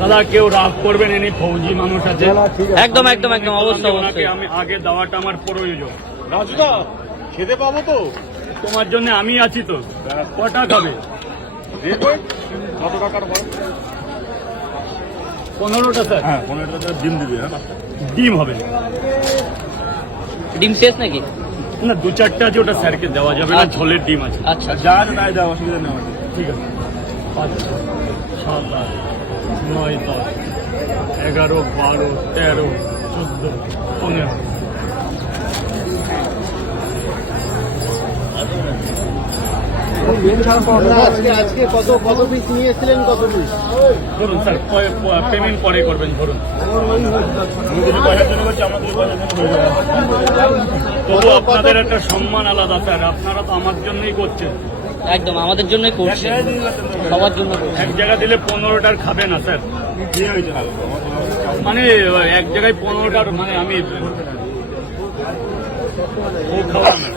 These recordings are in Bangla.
দাদা কেউ রাগ করবেন, এনি ফৌজি মানুষ আছে। একদম একদম একদম অবশ্যই অবশ্যই। আমি আগে দেওয়াটা আমার প্রয়োজন। রাজুদা খেতে পাবো তো? তোমার জন্য আমি আছি তো। কটা খাবে? কত টাকার হয়? 15টা স্যার। হ্যাঁ 15টা ডিম দিবে। হ্যাঁ ডিম হবে ডিম শেষ নাকি? না, 2-4টা আছে, ওটা স্যারকে দেওয়া যাবে না, ঝোলের ডিম আছে। আচ্ছা যা আছে তাই দাও, অসুবিধা নেই। ঠিক আছে। 5, 7, 8, 9, 10, 11, 12, 13, 14, 15। আজকে কত পিস নিয়ে এসেছিলেন? কত পিস ধরুন স্যার, পেমেন্ট পরে করবেন। ধরুন আমি যদি পয়সার জন্য করছি, আমার যদি পয়সার জন্য হয়ে যাবে। তবু আপনাদের একটা সম্মান আলাদা স্যার, আপনারা তো আমার জন্যই করছেন। একদম আমাদের জন্যই করছে, সবার জন্য করছে। এক জায়গা দিলে 15টার খাবে না স্যার। কি হয়েছে? মানে এক জায়গায় 15টার, মানে আমি ও খাওয়া না।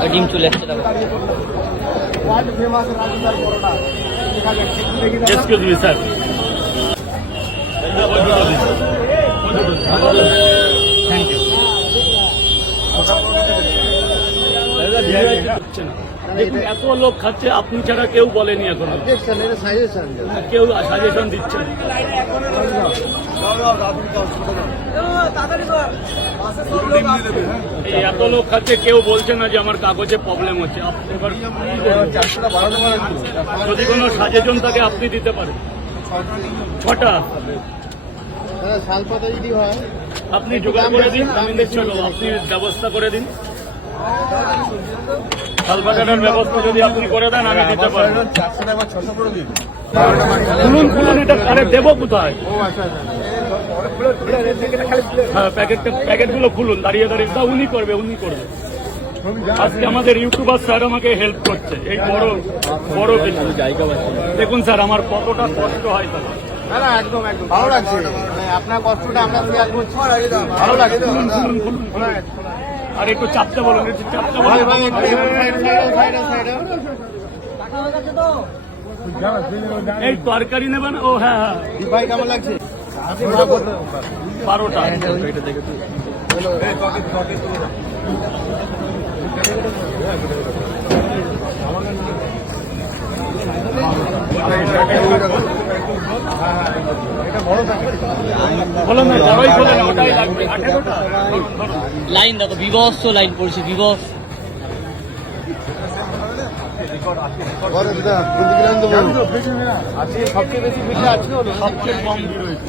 আর ডিম চলে আসছে দেখো। Excuse me sir, thank you. দেখুন এত লোক খাচ্ছে, আপনি ছাড়া কেউ বলেনি এখনো, কেউ সাজেশন দিচ্ছে না। এই এত লোক খাচ্ছে, কেউ বলছে না যে আমার কাগজে প্রবলেম হচ্ছে। এবার যদি কোনো সাজেশন থাকে আপনি দিতে পারেন। 6টা শালপাতা যদি হয় আপনি জোগাড় করে দিন, আমি দেখছি আপনি ব্যবস্থা করে দিন। শালপাতাটার ব্যবস্থা যদি আপনি করে দেন, আমি দিতে পারবো। 400 টাকা 600 করে দিন। খুলুন খুলুন, এটা আরে দেবো কোথায়? হ্যাঁ, প্যাকেটগুলো খুলুন, দাঁড়িয়ে দাঁড়িয়ে। তা উনি করবে। আজকে আমাদের ইউটিউবার স্যার আমাকে হেল্প করছে, এই বড় কিছু জায়গা। দেখুন স্যার, আমার কতটা কষ্ট হয় তার। একদম ভালো লাগছে, মানে আপনার কষ্টটা আমরা শেয়ার করছি, ভালো লাগছে। আর একটু চাপতে বলুন, একটু চাপতে বলুন। এই তরকারি নেবেন? ও হ্যাঁ হ্যাঁ, ভাই কেমন লাগছে? 12টা। বলুন না, বড়ই খোলেন, ওটাই লাগবে। 18টা লাইন দেখো, বিভৎস লাইন পড়ছে, বিভৎস। সবচেয়ে বেশি পিঠে আজকে হলো, সবচেয়ে কম ভিড় হয়েছে।